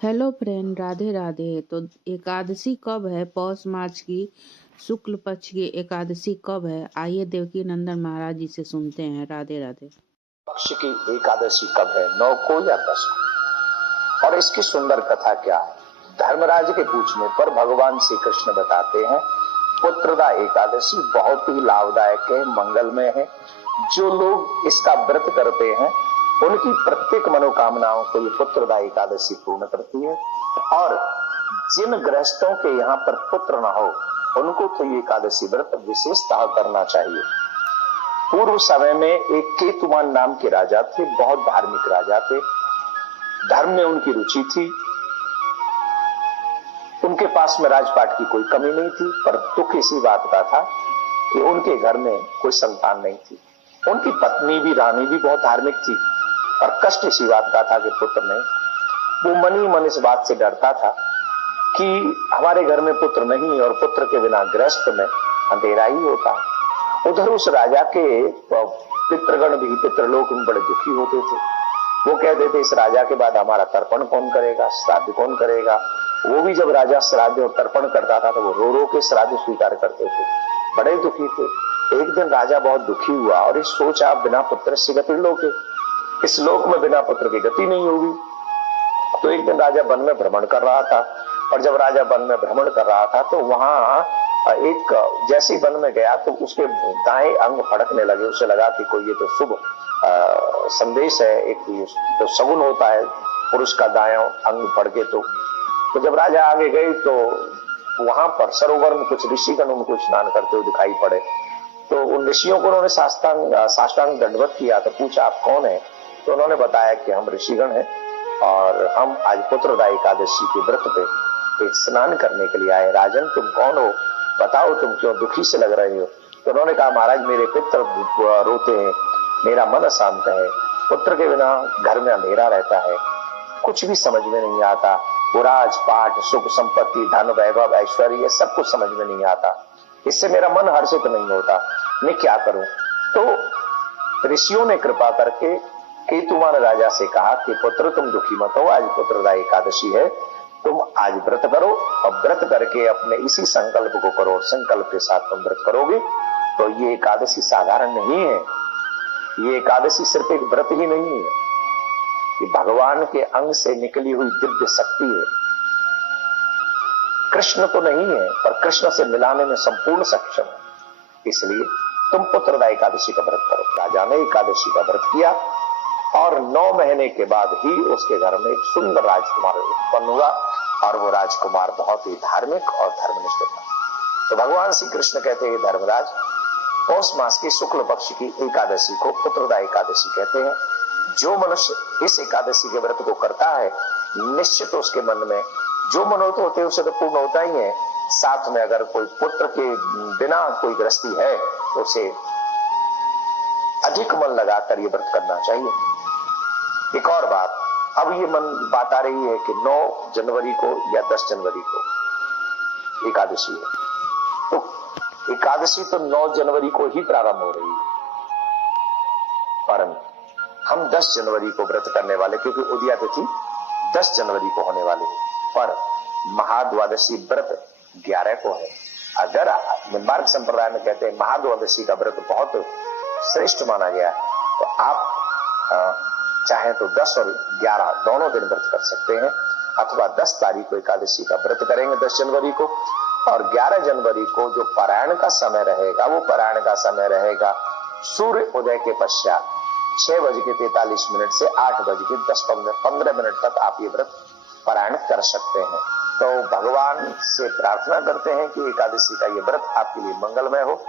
Hello friend, Radhe Radhe. तो एकादशी कब है? पौष मास की शुक्ल पक्ष की एकादशी कब है? आइए देवकी नंदन महाराज जी से सुनते हैं। राधे राधे। पक्ष की एकादशी कब है, 9 को या 10 को? और इसकी सुंदर कथा क्या है? धर्मराज के पूछने पर भगवान श्री कृष्ण बताते हैं पुत्रदा एकादशी बहुत ही लाभदायक है, मंगलमय है। जो लोग इसका व्रत करते हैं उनकी प्रत्येक मनोकामनाओं को ये पुत्रदा एकादशी पूर्ण करती है। और जिन गृहस्थों के यहाँ पर पुत्र न हो उनको तो ये एकादशी व्रत विशेषतः करना चाहिए। पूर्व समय में एक केतुमान नाम के राजा थे, बहुत धार्मिक राजा थे। धर्म में उनकी रुचि थी, उनके पास में राजपाट की कोई कमी नहीं थी। पर दुख इसी बात का था कि उनके घर में कोई संतान नहीं थी। उनकी पत्नी भी, रानी भी बहुत धार्मिक थी, पर कष्ट इसी बात का था कि पुत्र नहीं। वो मन ही मन इस बात से डरता था कि हमारे घर में पुत्र नहीं, और पुत्र के बिना गृहस्थ में अंधेरा ही होता है। उधर उस राजा के पितृगण भी, पितृलोक में बड़े दुखी होते थे। वो कहते थे इस राजा के बाद हमारा तर्पण कौन करेगा, श्राद्ध कौन करेगा। वो भी जब राजा श्राद्ध और तर्पण करता था तो वो रो रो के श्राद्ध स्वीकार करते थे, बड़े दुखी थे। एक दिन राजा बहुत दुखी हुआ और इस सोचा बिना पुत्र से गति लोके, इस लोक में बिना पुत्र की गति नहीं होगी। तो एक दिन राजा वन में भ्रमण कर रहा था, और जब राजा वन में भ्रमण कर रहा था तो वहां एक, जैसे ही वन में गया तो उसके दाएं अंग फड़कने लगे। उसे लगा कि कोई ये तो शुभ संदेश है, एक तो सगुन होता है पुरुष का दायां अंग फड़के। तो जब राजा आगे गए तो वहां पर सरोवर में कुछ ऋषिगण उनको स्नान करते हुए दिखाई पड़े। तो उन ऋषियों को उन्होंने साष्टांग दंडवत किया। तो पूछा आप कौन है? तो उन्होंने बताया कि हम ऋषिगण हैं और हम आज पुत्रदा एकादशी के व्रत पे स्नान करने के लिए आए। राजन तुम कौन हो, बताओ तुम क्यों दुखी से लग रहे हो? तो उन्होंने कहा महाराज मेरे पितर रोते हैं, मेरा मन अशांत है, पुत्र के बिना घर में अंधेरा रहता है, कुछ भी समझ में नहीं आता। वो राजपाट, सुख संपत्ति, धन, वैभव, ऐश्वर्य सब कुछ समझ में नहीं आता, इससे मेरा मन हर्षित नहीं होता, मैं क्या करूं? तो ऋषियों ने कृपा करके केतुमान राजा से कहा कि पुत्र तुम दुखी मत हो, आज पुत्रदा एकादशी है, तुम आज व्रत करो और व्रत करके अपने इसी संकल्प को करो। संकल्प के साथ तुम व्रत करोगे तो ये एकादशी साधारण नहीं है। ये एकादशी सिर्फ एक व्रत ही नहीं है, ये भगवान के अंग से निकली हुई दिव्य शक्ति है। कृष्ण तो नहीं है पर कृष्ण से मिलाने में संपूर्ण सक्षम है। इसलिए तुम पुत्रदा एकादशी का व्रत करो। राजा ने एकादशी का व्रत किया और 9 महीने के बाद ही उसके घर में एक सुंदर राजकुमार उत्पन्न हुआ, और वो राजकुमार बहुत ही धार्मिक और धर्मनिष्ठ था। तो भगवान श्री कृष्ण कहते हैं धर्मराज, पौष मास की शुक्ल पक्ष की एकादशी को पुत्रदा एकादशी कहते हैं। जो मनुष्य इस एकादशी के व्रत को करता है निश्चित उसके मन में जो मनोरथ होते हैं उसे तो पूर्ण होता ही है। साथ में अगर कोई पुत्र के बिना कोई गृहस्थी है तो उसे अधिक मन लगाकर ये व्रत करना चाहिए। एक और बात, अब ये बात आ रही है कि 9 जनवरी को या 10 जनवरी को एकादशी है, तो एकादशी तो 9 जनवरी को ही प्रारंभ हो रही है, परंतु हम 10 जनवरी को व्रत करने वाले, क्योंकि उदया तिथि 10 जनवरी को होने वाली है, पर महाद्वादशी व्रत 11 को है। अगर निम्बार्क संप्रदाय में कहते हैं महाद्वादशी का व्रत बहुत श्रेष्ठ माना गया है, तो आप चाहे तो 10 और 11 दोनों दिन व्रत कर सकते हैं, अथवा 10 तारीख को एकादशी का व्रत करेंगे 10 जनवरी को, और 11 जनवरी को जो पारायण का समय रहेगा वो पारायण का समय रहेगा सूर्य उदय के पश्चात 6:43 से 8:10-15 तक आप ये व्रत पारायण कर सकते हैं। तो भगवान से प्रार्थना करते हैं कि एकादशी का ये व्रत आपके लिए मंगलमय हो।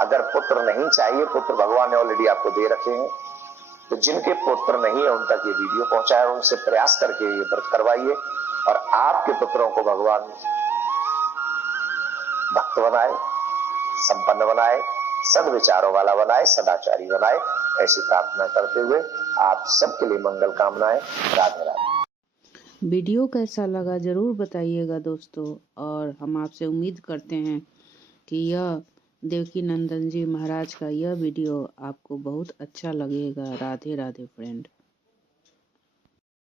अगर पुत्र नहीं चाहिए, पुत्र भगवान ने ऑलरेडी आपको दे रखे हैं, तो जिनके पुत्र नहीं है उन तक ये वीडियो पहुंचाए, उनसे प्रयास करके ये व्रत करवाइए, और आपके पुत्रों को भगवान भक्त बनाए, संपन्न बनाए, सद्विचारों वाला बनाए, सदाचारी बनाए। ऐसी प्रार्थना करते हुए आप सबके लिए मंगल कामनाएं। राधे राधे। वीडियो कैसा लगा जरूर बताइएगा दोस्तों, और हम आपसे उम्मीद करते हैं कि यह देवकी नंदन जी महाराज का यह वीडियो आपको बहुत अच्छा लगेगा। राधे राधे फ्रेंड।